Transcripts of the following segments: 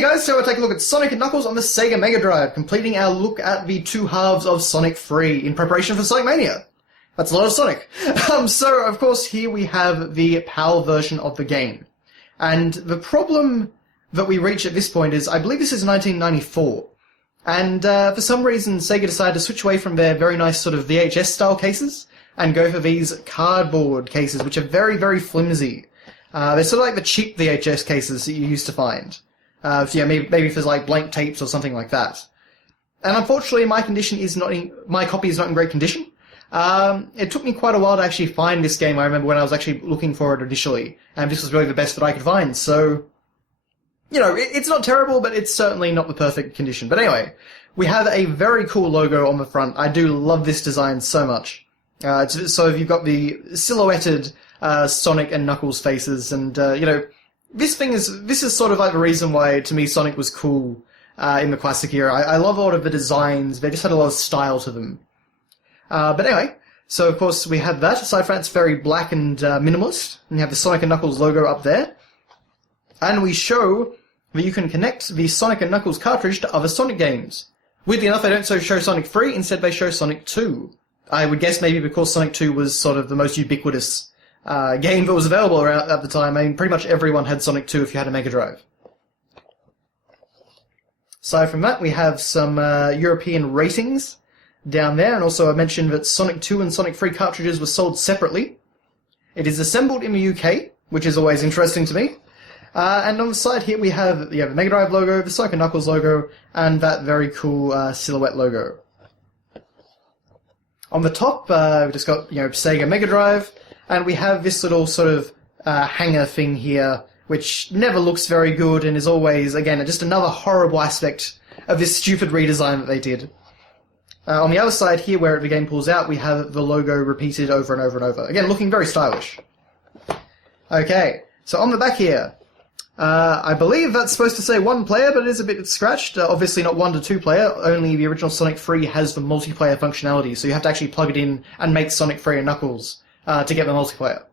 Hey guys, so we'll take a look at Sonic & Knuckles on the Sega Mega Drive, completing our look at the two halves of Sonic 3 in preparation for Sonic Mania. That's a lot of Sonic. So, of course, here we have the PAL version of the game. And the problem that we reach at this point is, I believe this is 1994. And for some reason, Sega decided to switch away from their very nice sort of VHS-style cases and go for these cardboard cases, which are very, very flimsy. They're sort of like the cheap VHS cases that you used to find. So yeah, maybe for like blank tapes or something like that. And unfortunately, my copy is not in great condition. It took me quite a while to actually find this game. I remember when I was actually looking for it initially, and this was really the best that I could find. So, you know, it's not terrible, but it's certainly not the perfect condition. But anyway, we have a very cool logo on the front. I do love this design so much. So you've got the silhouetted Sonic and Knuckles faces, and you know, this is sort of like the reason why, to me, Sonic was cool in the classic era. I love a lot of the designs. They just had a lot of style to them. But anyway, so of course we have that. Aside from that, it's very black and minimalist. And you have the Sonic and Knuckles logo up there. And we show that you can connect the Sonic and Knuckles cartridge to other Sonic games. Weirdly enough, they don't show Sonic 3, instead they show Sonic 2. I would guess maybe because Sonic 2 was sort of the most ubiquitous game that was available around at the time. I mean, pretty much everyone had Sonic 2 if you had a Mega Drive. Aside from that, we have some European ratings down there, and also I mentioned that Sonic 2 and Sonic 3 cartridges were sold separately. It is assembled in the UK, which is always interesting to me. And on the side here we have the Mega Drive logo, the Sonic & Knuckles logo, and that very cool silhouette logo. On the top, we've just got, Sega Mega Drive, and we have this little sort of hanger thing here, which never looks very good and is always, again, just another horrible aspect of this stupid redesign that they did. On the other side here, where the game pulls out, we have the logo repeated over and over and over. Again, looking very stylish. Okay, so on the back here, I believe that's supposed to say one player, but it is a bit scratched. Obviously not 1 to 2 player, only the original Sonic 3 has the multiplayer functionality, so you have to actually plug it in and make Sonic 3 and Knuckles to get the multiplayer.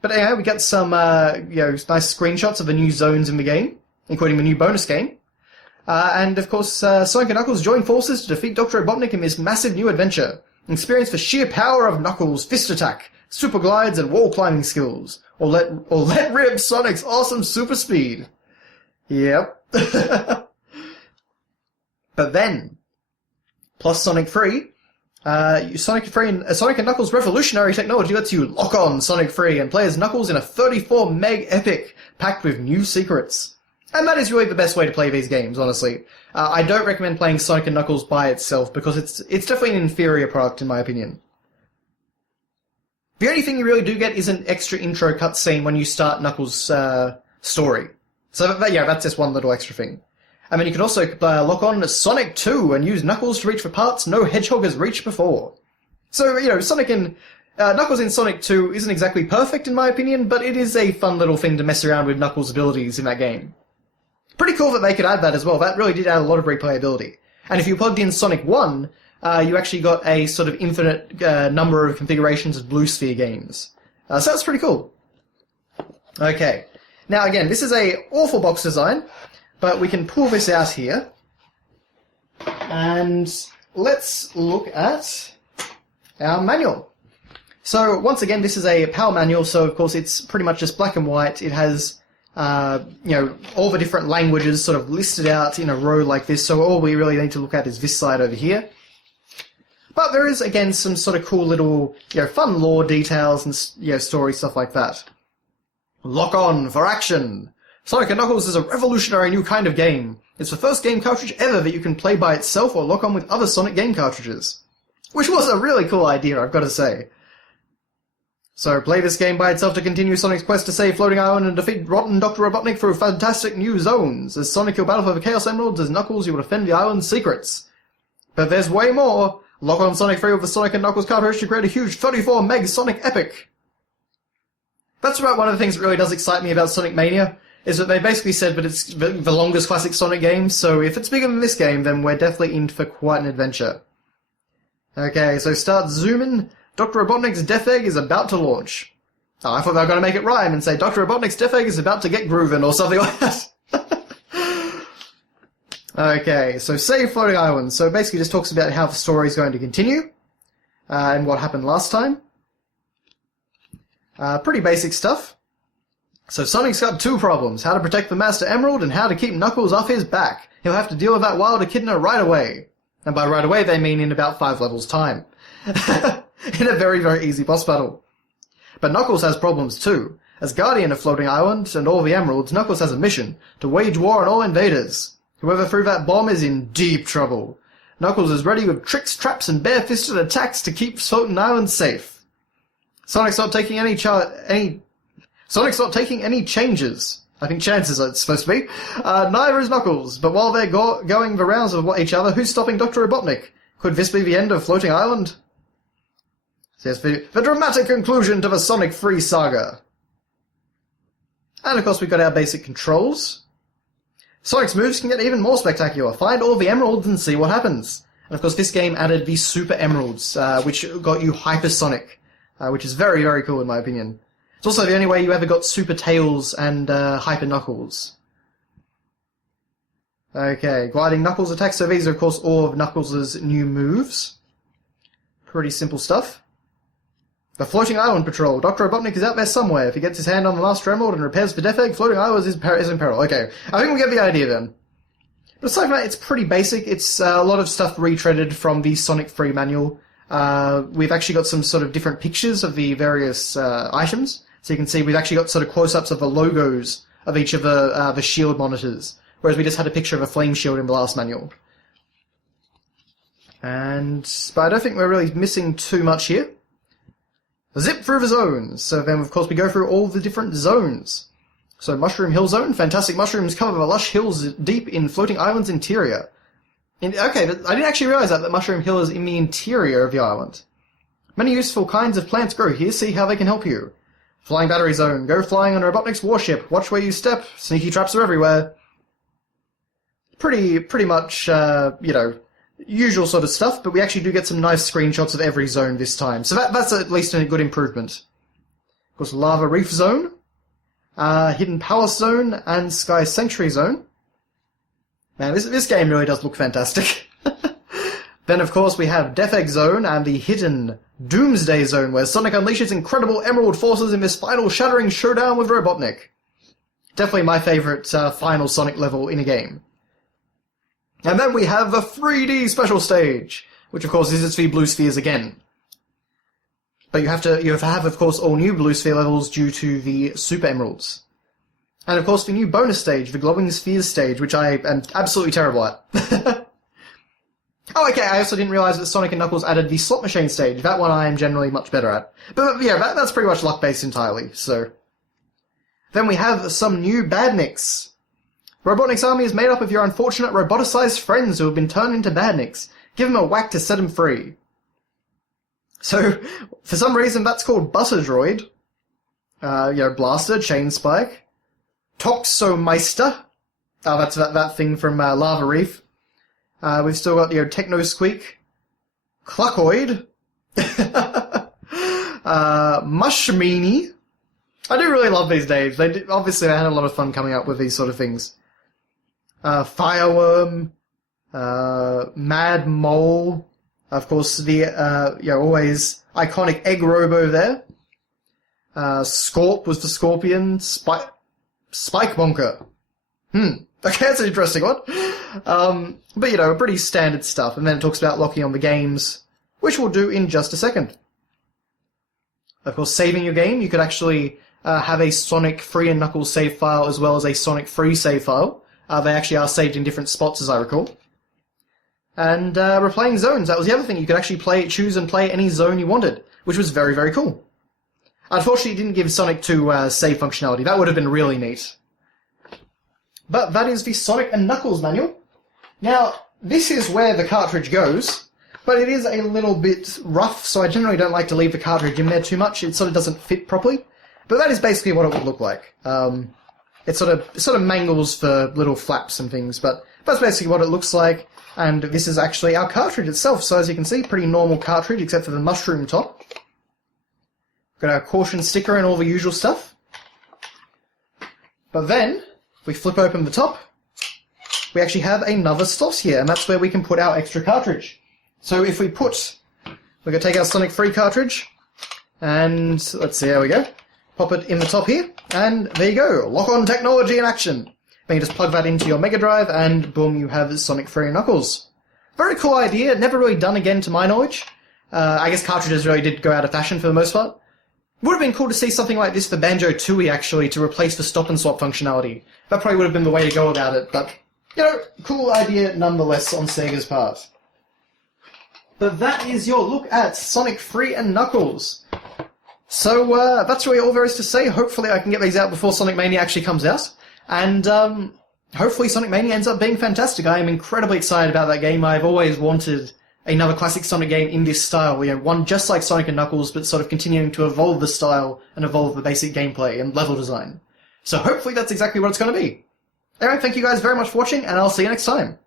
But anyway, we got some nice screenshots of the new zones in the game, including the new bonus game. And of course, Sonic and Knuckles join forces to defeat Dr. Robotnik in this massive new adventure. Experience the sheer power of Knuckles' fist attack, super glides, and wall climbing skills. Or let rip Sonic's awesome super speed. Yep. But then, plus Sonic 3, Sonic and Knuckles' revolutionary technology lets you lock on Sonic 3 and play as Knuckles in a 34 meg epic packed with new secrets. And that is really the best way to play these games, honestly. I don't recommend playing Sonic and Knuckles by itself because it's definitely an inferior product in my opinion. The only thing you really do get is an extra intro cutscene when you start Knuckles' story. So that's just one little extra thing. I mean, you can also lock on Sonic 2 and use Knuckles to reach for parts no hedgehog has reached before. So, Knuckles in Sonic 2 isn't exactly perfect in my opinion, but it is a fun little thing to mess around with Knuckles' abilities in that game. Pretty cool that they could add that as well. That really did add a lot of replayability. And if you plugged in Sonic 1, you actually got a sort of infinite number of configurations of Blue Sphere games. So that's pretty cool. Okay. Now again, this is a awful box design, but we can pull this out here. And let's look at our manual. So once again, this is a PAL manual, so of course it's pretty much just black and white. It has all the different languages sort of listed out in a row like this, so all we really need to look at is this side over here. But there is, again, some sort of cool little, fun lore details and, story stuff like that. Lock on for action! Sonic & Knuckles is a revolutionary new kind of game. It's the first game cartridge ever that you can play by itself or lock on with other Sonic game cartridges. Which was a really cool idea, I've got to say. So play this game by itself to continue Sonic's quest to save Floating Island and defeat rotten Dr. Robotnik through fantastic new zones. As Sonic, you'll battle for the Chaos Emeralds. As Knuckles, you will defend the island's secrets. But there's way more! Lock on Sonic 3 with the Sonic & Knuckles cartridge to create a huge 34 meg Sonic epic! That's about one of the things that really does excite me about Sonic Mania, is that they basically said that it's the longest classic Sonic game, so if it's bigger than this game, then we're definitely in for quite an adventure. Okay, so start zooming. Dr. Robotnik's Death Egg is about to launch. Oh, I thought they were going to make it rhyme and say Dr. Robotnik's Death Egg is about to get groovin' or something like that. Okay, so save floating islands. So basically just talks about how the story is going to continue, and what happened last time. Pretty basic stuff. So Sonic's got two problems, how to protect the Master Emerald and how to keep Knuckles off his back. He'll have to deal with that wild echidna right away. And by right away, they mean in about 5 levels' time. In a very, very easy boss battle. But Knuckles has problems too. As guardian of Floating Island and all the emeralds, Knuckles has a mission, to wage war on all invaders. Whoever threw that bomb is in deep trouble. Knuckles is ready with tricks, traps, and bare-fisted attacks to keep Floating Island safe. Sonic's not taking any changes. I think chances it's supposed to be. Neither is Knuckles, but while they're going the rounds of each other, who's stopping Dr. Robotnik? Could this be the end of Floating Island? So yes, the dramatic conclusion to the Sonic Free saga. And of course we've got our basic controls. Sonic's moves can get even more spectacular. Find all the emeralds and see what happens. And of course this game added the Super Emeralds, which got you Hypersonic, which is very, very cool in my opinion. It's also the only way you ever got Super Tails and Hyper Knuckles. Okay, gliding Knuckles attacks. So these are of course all of Knuckles' new moves. Pretty simple stuff. The Floating Island Patrol. Dr. Robotnik is out there somewhere. If he gets his hand on the Master Emerald and repairs the Death Egg, Floating Island is in peril. Okay, I think we get the idea then. But aside from that, it's pretty basic. It's a lot of stuff retreaded from the Sonic Free manual. We've actually got some sort of different pictures of the various items. So you can see we've actually got sort of close-ups of the logos of each of the shield monitors, whereas we just had a picture of a flame shield in the last manual. But I don't think we're really missing too much here. Zip through the zones. So then, of course, we go through all the different zones. So Mushroom Hill Zone. Fantastic mushrooms cover the lush hills deep in Floating Island's interior. Okay, but I didn't actually realize that Mushroom Hill is in the interior of the island. Many useful kinds of plants grow here. See how they can help you. Flying Battery Zone. Go flying on Robotnik's warship. Watch where you step. Sneaky traps are everywhere. Pretty much, usual sort of stuff, but we actually do get some nice screenshots of every zone this time. So that's at least a good improvement. Of course, Lava Reef Zone, Hidden Palace Zone, and Sky Sanctuary Zone. Man, this game really does look fantastic. Then, of course, we have Death Egg Zone and the hidden Doomsday Zone, where Sonic unleashes incredible emerald forces in this final shattering showdown with Robotnik. Definitely my favourite final Sonic level in a game. And then we have the 3D special stage, which of course is the blue spheres again. But you have to have, of course, all new blue sphere levels due to the Super Emeralds. And of course the new bonus stage, the Glowing Spheres stage, which I am absolutely terrible at. Oh, okay, I also didn't realise that Sonic and Knuckles added the Slot Machine stage. That one I am generally much better at. But yeah, that's pretty much luck-based entirely, so. Then we have some new badniks. Robotnik's army is made up of your unfortunate roboticized friends who have been turned into badniks. Give them a whack to set them free. So, for some reason, that's called Butter Droid. Blaster, Chain Spike. Toxomeister. Oh, that's that thing from Lava Reef. We've still got, Techno Squeak. Cluckoid. Mushmeanie. I do really love these names. Obviously, I had a lot of fun coming up with these sort of things. Fireworm, Mad Mole, of course the, always iconic Egg Robo there. Scorp was the Scorpion, Spike Bonker. Okay, that's an interesting one. But pretty standard stuff. And then it talks about locking on the games, which we'll do in just a second. Of course, saving your game, you could actually have a Sonic Free and Knuckles save file as well as a Sonic Free save file. They actually are saved in different spots, as I recall. And replaying zones, that was the other thing. You could actually choose and play any zone you wanted, which was very, very cool. Unfortunately, it didn't give Sonic 2 save functionality. That would have been really neat. But that is the Sonic and Knuckles manual. Now, this is where the cartridge goes, but it is a little bit rough, so I generally don't like to leave the cartridge in there too much. It sort of doesn't fit properly. But that is basically what it would look like. It sort of mangles for little flaps and things, but that's basically what it looks like. And this is actually our cartridge itself. So as you can see, pretty normal cartridge, except for the mushroom top. Got our caution sticker and all the usual stuff. But then, if we flip open the top, we actually have another slot here, and that's where we can put our extra cartridge. So if we're going to take our Sonic 3 cartridge, and let's see, there we go. Pop it in the top here, and there you go. Lock-on technology in action. Then you just plug that into your Mega Drive, and boom, you have Sonic 3 and Knuckles. Very cool idea, never really done again to my knowledge. I guess cartridges really did go out of fashion for the most part. Would have been cool to see something like this for Banjo-Tooie, actually, to replace the stop-and-swap functionality. That probably would have been the way to go about it, but, you know, cool idea nonetheless on Sega's part. But that is your look at Sonic 3 and Knuckles. So, that's really all there is to say. Hopefully I can get these out before Sonic Mania actually comes out. And, hopefully Sonic Mania ends up being fantastic. I am incredibly excited about that game. I've always wanted another classic Sonic game in this style, you know, one just like Sonic and Knuckles, but sort of continuing to evolve the style and evolve the basic gameplay and level design. So hopefully that's exactly what it's going to be. Anyway, thank you guys very much for watching, and I'll see you next time.